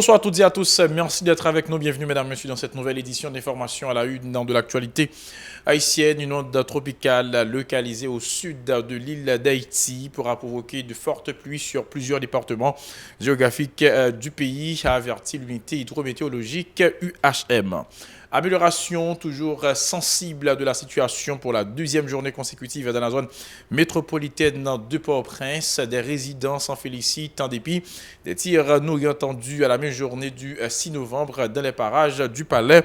bonsoir à toutes et à tous. Merci d'être avec nous. Bienvenue, mesdames, messieurs, dans cette nouvelle édition d'information à la une de l'actualité haïtienne. Une onde tropicale localisée au sud de l'île d'Haïti pourra provoquer de fortes pluies sur plusieurs départements géographiques du pays, a averti l'unité hydrométéorologique UHM. Amélioration toujours sensible de la situation pour la deuxième journée consécutive dans la zone métropolitaine de Port-au-Prince. Des résidents s'en félicitent en dépit des tirs non entendus à la même journée du 6 novembre dans les parages du Palais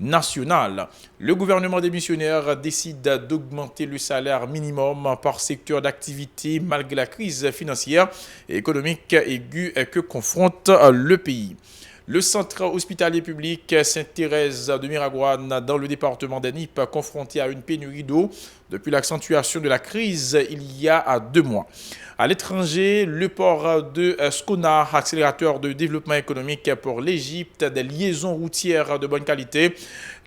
national. Le gouvernement démissionnaire décide d'augmenter le salaire minimum par secteur d'activité malgré la crise financière et économique aiguë que confronte le pays. Le centre hospitalier public Sainte-Thérèse de Miragoâne dans le département d'Anip, confronté à une pénurie d'eau depuis l'accentuation de la crise il y a 2 mois. À l'étranger, le port de Skona, accélérateur de développement économique pour l'Égypte, des liaisons routières de bonne qualité,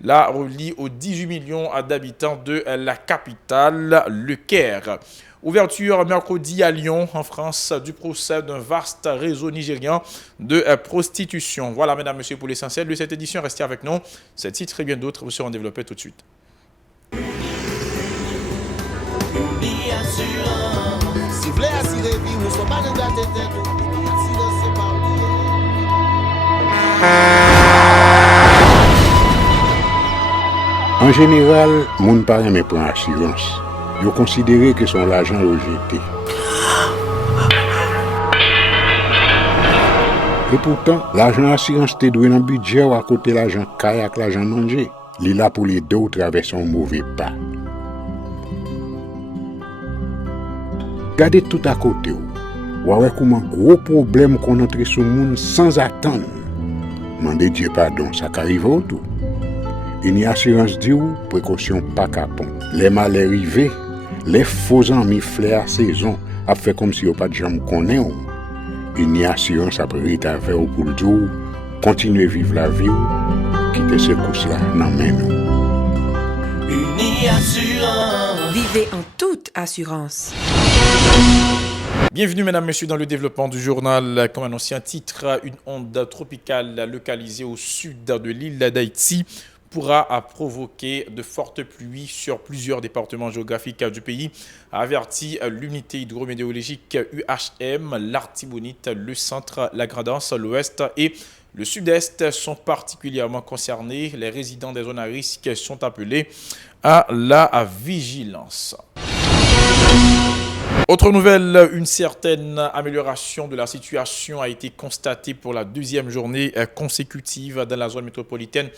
la relie aux 18 millions d'habitants de la capitale, le Caire. Ouverture mercredi à Lyon, en France, du procès d'un vaste réseau nigérian de prostitution. Voilà, mesdames, messieurs, pour l'essentiel de cette édition. Restez avec nous. Ces titres et bien d'autres vous seront développés tout de suite. En général, moun pa reme pran assurance. Yo considéré que son l'argent rejeté. Et pourtant, l'argent assurance te doué dans budget ou à côté l'argent kayak, l'argent manger. Li là pour les deux ou traverser un mauvais pas. Gardez tout à côté ou. Ouais comment gros problème qu'on entre sur monde sans attendre. Mandez Dieu pardon, ça qu'arrive au tout. Une assurance dit ou précaution pas capon. Les malheurs arrivés, les faux amis flair saison a fait comme si on pas de jambe connaît. Une assurance après rita vers pour le jour, continuer vivre la vie ou quitter ce course là dans main nous. Uni Assurance. Vivez en toute assurance. Bienvenue, mesdames, messieurs, dans le développement du journal. Comme annoncé un titre, une onde tropicale localisée au sud de l'île d'Haïti pourra provoquer de fortes pluies sur plusieurs départements géographiques du pays, a averti l'unité hydrométéorologique UHM. L'Artibonite, le centre, la Grandance, l'ouest et le sud-est sont particulièrement concernés. Les résidents des zones à risque sont appelés à la vigilance. Autre nouvelle, une certaine amélioration de la situation a été constatée pour la deuxième journée consécutive dans la zone métropolitaine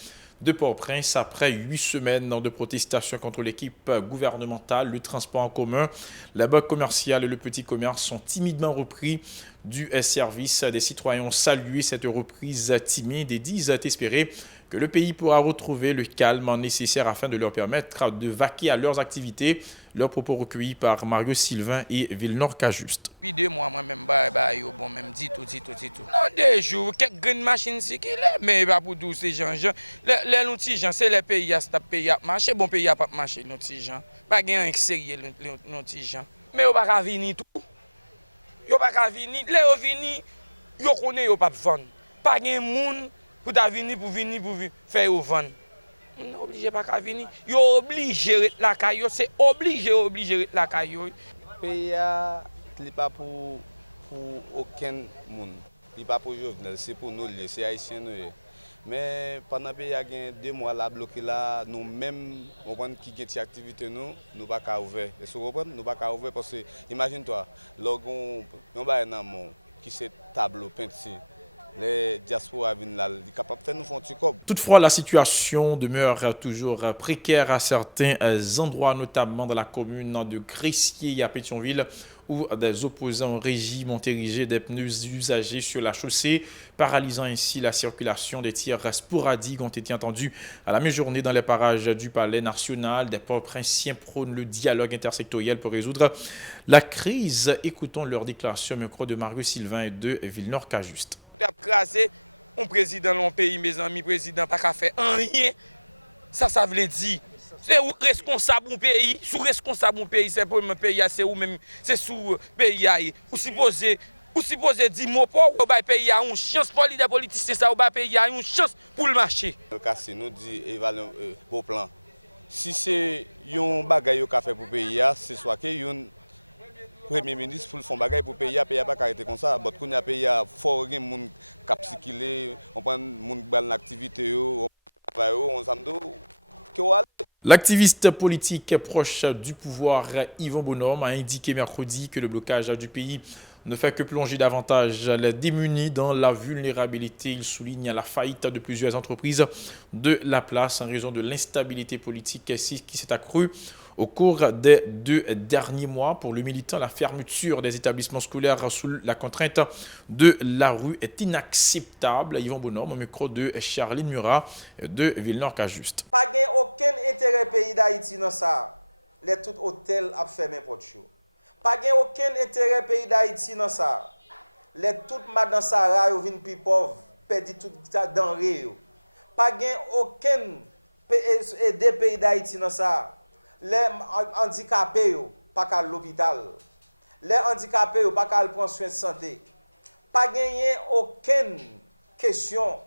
de Port-au-Prince après 8 semaines de protestation contre l'équipe gouvernementale. Le transport en commun, la banque commerciale et le petit commerce sont timidement repris du service. Des citoyens ont salué cette reprise timide et disent espérer que le pays pourra retrouver le calme nécessaire afin de leur permettre de vaquer à leurs activités. Leurs propos recueillis par Mario Sylvain et Villenor Cajuste. Depuis 2 mois, moi-même, bon, même dit tout. Non, 2 jours, quelques grandes machines, c'est qu'il est, mais pas pour tous ces gens. Les petits gens, c'est les pays qui pays à marcher, bon pays à pas marcher, les petits gens. Pas gain sérieux, les petits gens. Mais ils pas venir tout. Ils pas venir, les venir, ils connaissent pas vendre. Pas gain monde pour venir pour faire vendre. Non, obligé pas qu'à venir. Yo obligé la caillou, c'est obligé la caillou. Pays n'est pas pour aucun monde. Il n'est pas pour Jovenel, c'est pour nous, c'est haïtien nous. Mais pendant que pays a 2 mois là bloqué là, nous même on prend qui gagne activité nous pas qu'à ouvrir. Et si nous pas qu'à ouvrir parce que imagine-toi, logon on va dans mon qui c'est tableau peinture. Les diasporas viennent là, ils sont capables de faire nous faire un. Toutefois, la situation demeure toujours précaire à certains endroits, notamment dans la commune de Gressier et à Pétionville, où des opposants au régime ont érigé des pneus usagés sur la chaussée, paralysant ainsi la circulation. Des tirs sporadiques ont été entendus à la mi-journée dans les parages du Palais national. Des Port-au-Prince prônent le dialogue intersectoriel pour résoudre la crise. Écoutons leur déclaration au micro de Mario Sylvain et de Villenor Cajuste. Craser un président dans le pays, mes amis, président pas qu'à faire rien. Ça veut dire c'est ou responsable du pays, sous responsable du pays, c'est pour le pays, c'est ou même c'est sous pays. Ou supposé Ou supposé dire mot pour ou bay pays a une chance pour les politiciens ça ou bay pays a une chance pour le marché. Le casse nous dit évaluer beau plan. Si c'est un bagay yo ka fait pour pays c'est soit que un premier ministre pour font bagay pour pays pas arrêter comme ça. But qu'on a pays fort gen moun k'ap circuler, on prend moun bal l'activité yo, on travail yo, on samdo que L'activiste politique proche du pouvoir Yvan Bonhomme a indiqué mercredi que le blocage du pays ne fait que plonger davantage les démunis dans la vulnérabilité. Il souligne la faillite de plusieurs entreprises de la place en raison de l'instabilité politique qui s'est accrue au cours des 2 derniers mois. Pour le militant, la fermeture des établissements scolaires sous la contrainte de la rue est inacceptable. Yvan Bonhomme, au micro de Charline Murat de Villeneuve-Cajuste. Pas aucun intérêt pays d'Haïti dans ça. Les tout hôtels a fermé porte. Pas aucun intérêt pays d'Haïti dans ça. Les toutes madame Sarah yo vinn plus pauvre, perdu tout ça denrée yo. Pas aucun aider pays d'Haïti dans ça. Les handicapés yo pas qu'à l'hôpital. Les handicapés yo pas qu'à prendre soin de santé. Pas gagner aucune question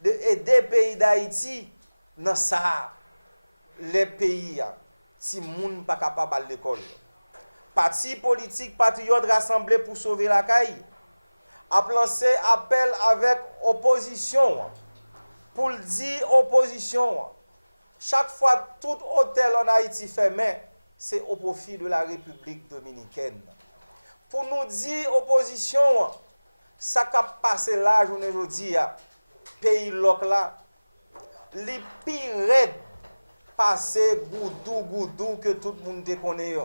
de aider pays d'Haïti dans ça. Les pays si moun pas capable à l'école. Parti politique patriote rassemblé pour sauver la caille a lancé appel avec opposition pour dire opposition. Chaque fois tout hôtel en Haïti fermé, c'est au profit de la République dominicaine. Pour nous dire opposition, ça qu'a passé la journée aujourd'hui, pays local là, les pires passé goudou que tout le monde connaît.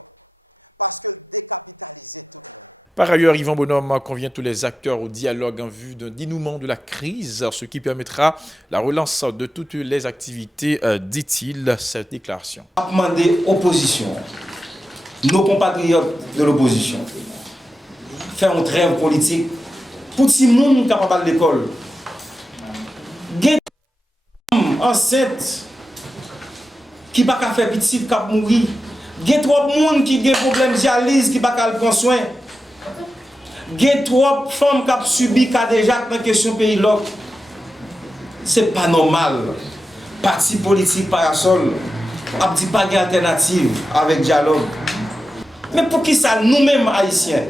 Parce que décapitaliser tout le monde. Par ailleurs, Yvan Bonhomme convient tous les acteurs au dialogue en vue d'un dénouement de la crise, ce qui permettra la relance de toutes les activités, dit-il, cette déclaration. A demandé opposition, nos compatriotes de l'opposition, faire une trêve politique pour tout le monde capable de l'école. Des femmes enceintes qui ne peuvent pas faire petit, qui peuvent mourir. Il y a trop de monde qui ont des problèmes de dialyse qui ne peuvent pas prendre soin. Il y a trop de femmes qui ont subi déjà dans la question pays là. Ce n'est pas normal. Parti politique parasol a dit pas d'alternative avec dialogue. Mais pour qui ça, nous-mêmes haïtiens,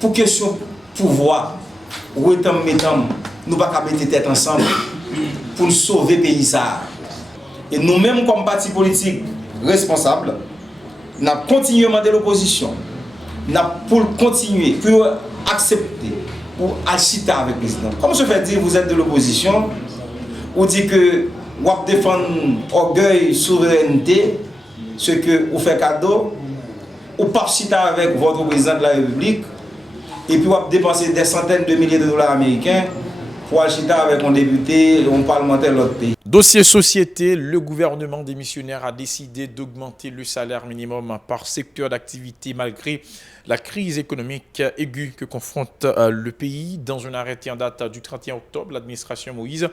pour question pouvoir, nous ne pouvons pas mettre tête ensemble pour nous sauver le pays. Et nous-mêmes, comme parti politique responsable, nous avons continué à demander l'opposition. Pour continuer, pour accepter, pour acheter avec le président. Comme je fais dire, vous êtes de l'opposition, vous dites que vous défendez orgueil, souveraineté, ce que vous faites cadeau, vous participez avec votre président de la République, et puis vous dépensez des centaines de milliers de dollars américains pour acheter avec un député ou un parlementaire de l'autre pays. Dossier société, le gouvernement démissionnaire a décidé d'augmenter le salaire minimum par secteur d'activité malgré la crise économique aiguë que confronte le pays. Dans un arrêté en date du 31 octobre, l'administration Moïse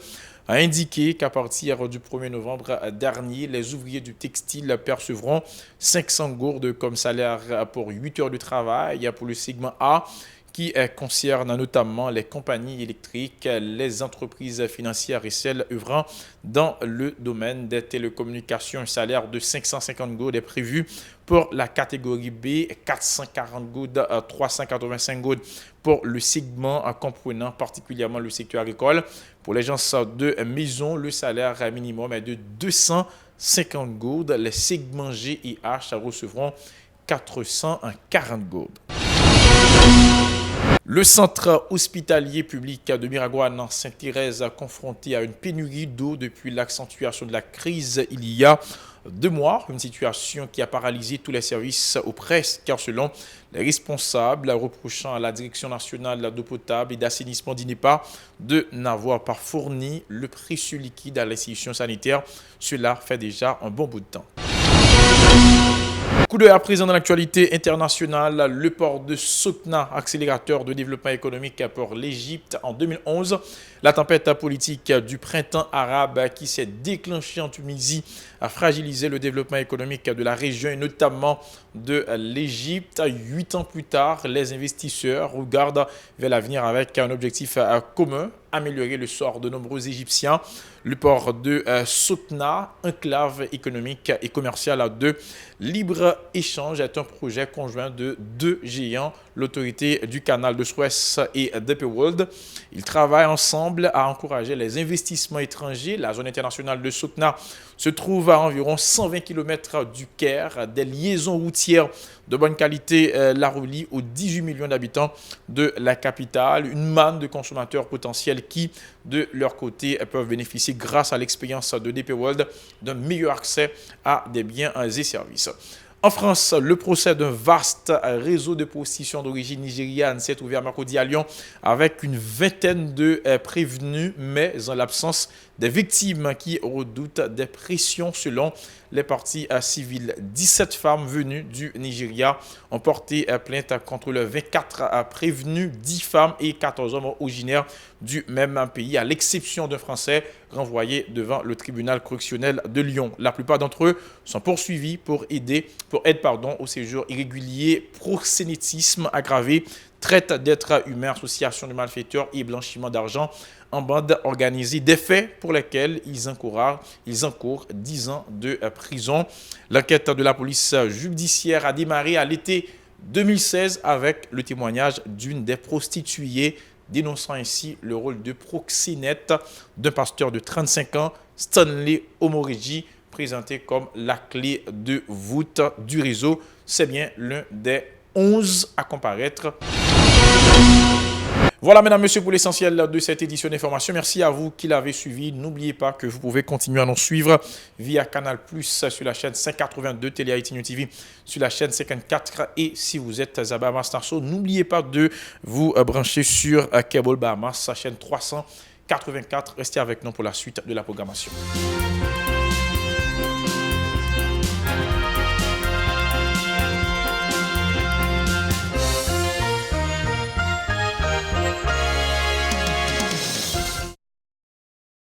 a indiqué qu'à partir du 1er novembre dernier, les ouvriers du textile percevront 500 gourdes comme salaire pour 8 heures de travail pour le segment A, qui concerne notamment les compagnies électriques, les entreprises financières et celles œuvrant dans le domaine des télécommunications. Un salaire de 550 gourdes est prévu pour la catégorie B, 440 gourdes, 385 gourdes pour le segment comprenant particulièrement le secteur agricole. Pour les gens de maison, le salaire minimum est de 250 gourdes. Les segments G et H recevront 440 gourdes. Le centre hospitalier public de Miragoâne en Sainte-Thérèse confronté à une pénurie d'eau depuis l'accentuation de la crise il y a 2 mois. Une situation qui a paralysé tous les services ou presque, car selon les responsables reprochant à la Direction nationale d'eau potable et d'assainissement d'INEPA de n'avoir pas fourni le précieux liquide à l'institution sanitaire, cela fait déjà un bon bout de temps. Coup d'œil à présent dans l'actualité internationale, le port de Sokhna, accélérateur de développement économique pour l'Égypte en 2011. La tempête politique du printemps arabe qui s'est déclenchée en Tunisie a fragilisé le développement économique de la région et notamment de l'Égypte. 8 ans plus tard, les investisseurs regardent vers l'avenir avec un objectif commun, améliorer le sort de nombreux Égyptiens. Le port de Sokhna, enclave économique et commerciale de libre-échange, est un projet conjoint de deux géants, l'autorité du canal de Suez et DP World. Ils travaillent ensemble à encourager les investissements étrangers. La zone internationale de Sokhna se trouve à environ 120 km du Caire. Des liaisons routières de bonne qualité la relient aux 18 millions d'habitants de la capitale. Une manne de consommateurs potentiels qui, de leur côté, peuvent bénéficier grâce à l'expérience de DP World d'un meilleur accès à des biens et services. En France, le procès d'un vaste réseau de prostitution d'origine nigériane s'est ouvert mercredi à Lyon avec une vingtaine de prévenus, mais en l'absence des victimes qui redoutent des pressions selon les parties civiles. 17 femmes venues du Nigeria ont porté plainte contre les 24 prévenus, 10 femmes et 14 hommes originaires du même pays, à l'exception d'un Français renvoyé devant le tribunal correctionnel de Lyon. La plupart d'entre eux sont poursuivis pour aide au séjour irrégulier, proxénétisme aggravé, traite d'êtres humains, association de malfaiteurs et blanchiment d'argent en bande organisée, des faits pour lesquels ils encourent 10 ans de prison. L'enquête de la police judiciaire a démarré à l'été 2016 avec le témoignage d'une des prostituées, dénonçant ainsi le rôle de proxénète d'un pasteur de 35 ans, Stanley Omorigi, présenté comme la clé de voûte du réseau. C'est bien l'un des 11 à comparaître. Voilà, mesdames, messieurs, pour l'essentiel de cette édition d'information. Merci à vous qui l'avez suivi. N'oubliez pas que vous pouvez continuer à nous suivre via Canal+, sur la chaîne 582, Télé Haïti New TV, sur la chaîne 54. Et si vous êtes à Bahamas Nassau, n'oubliez pas de vous brancher sur Cable Bahamas, sa chaîne 384. Restez avec nous pour la suite de la programmation.